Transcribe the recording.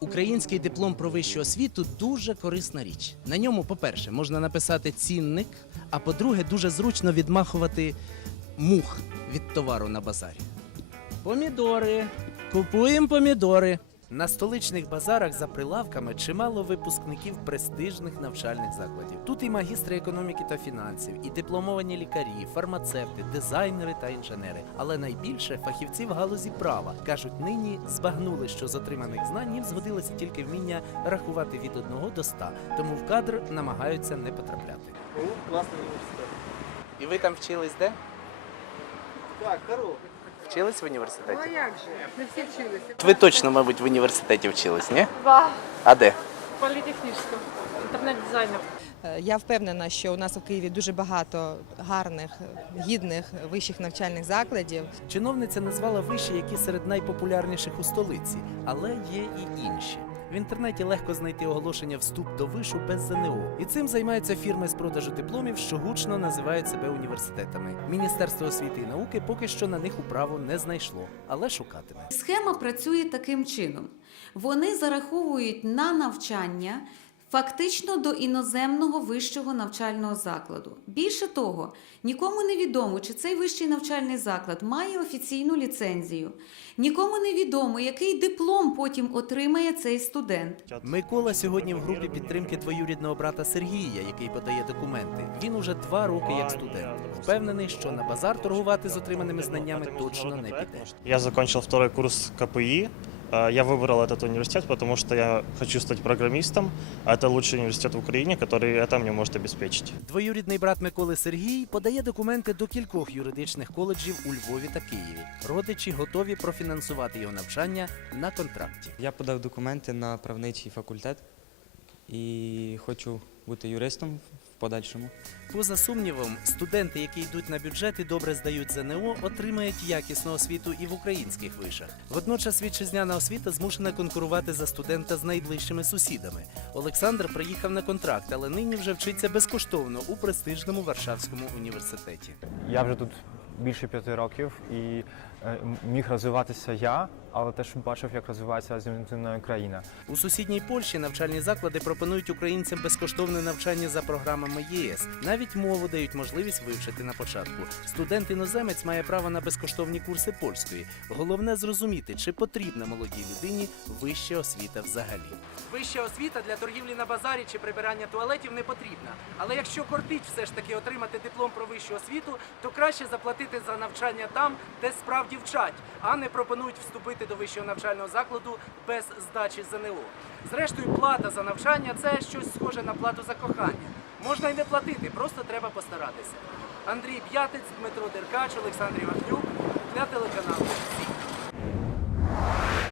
Український диплом про вищу освіту дуже корисна річ. На ньому, по-перше, можна написати цінник, а по-друге, дуже зручно відмахувати мух від товару на базарі. Помідори. Купуємо помідори. На столичних базарах за прилавками чимало випускників престижних навчальних закладів. Тут і магістри економіки та фінансів, і дипломовані лікарі, фармацевти, дизайнери та інженери. Але найбільше фахівці в галузі права кажуть, нині збагнули, що з отриманих знань їм згодилося тільки вміння рахувати від 1 до 100, тому в кадр намагаються не потрапляти. Класний університет. І ви там вчились де? Так, хорош. Вчились в університеті? Ну а як же? Ми всі вчилися. Ви точно, мабуть, в університеті вчились, ні? Ба. А де? Політехнічному, інтернет-дизайнер. Е, Я впевнена, що у нас у Києві дуже багато гарних, гідних вищих навчальних закладів. Чиновниця назвала виші, які серед найпопулярніших у столиці, але є і інші. В інтернеті легко знайти оголошення вступ до вишу без ЗНО. І цим займаються фірми з продажу дипломів, що гучно називають себе університетами. Міністерство освіти і науки поки що на них управу не знайшло, але шукатиме. Схема працює таким чином: вони зараховують на навчання фактично до іноземного вищого навчального закладу. Більше того, нікому не відомо, чи цей вищий навчальний заклад має офіційну ліцензію, нікому не відомо, який диплом потім отримає цей студент. Микола сьогодні в групі підтримки двоюрідного брата Сергія, який подає документи. Він уже два роки як студент. Впевнений, що на базар торгувати з отриманими знаннями точно не піде. Я закончил второй курс КПИ. Э, Я выбрал этот университет, потому что я хочу стать программистом, а это лучший университет в Украине, который это мне может обеспечить. Двоюрідний брат Миколи Сергій подає документи до кількох юридичних коледжів у Львові та Києві. Родичі готові профінансувати його навчання на контракті. Я подав документи на правничий факультет і хочу бути юристом в подальшому. Поза сумнівом, студенти, які йдуть на бюджет і добре здають ЗНО, отримають якісну освіту і в українських вишах. Водночас вітчизняна освіта змушена конкурувати за студента з найближчими сусідами. Олександр приїхав на контракт, але нині вже вчиться безкоштовно у престижному Варшавському університеті. Я вже тут більше п'яти років і е, міг розвиватися я, але теж бачив, як розвивається Аргентина країна. У сусідній Польщі навчальні заклади пропонують українцям безкоштовне навчання за програмами ЄС. Навіть мову дають можливість вивчити на початку. Студент-іноземець має право на безкоштовні курси польської. Головне зрозуміти, чи потрібна молодій людині вища освіта взагалі. Вища освіта для торгівлі на базарі чи прибирання туалетів не потрібна. Але якщо кортить все ж таки отримати диплом про вищу освіту, то краще заплатити за навчання там, де справді вчать, а не пропонують вступити до вищого навчального закладу без здачі ЗНО. Зрештою, плата за навчання це щось схоже на плату за кохання. Можна й не платити, просто треба постаратися. Андрій П'ятець, Дмитро Деркач, Олександр Іванюк для телеканалу.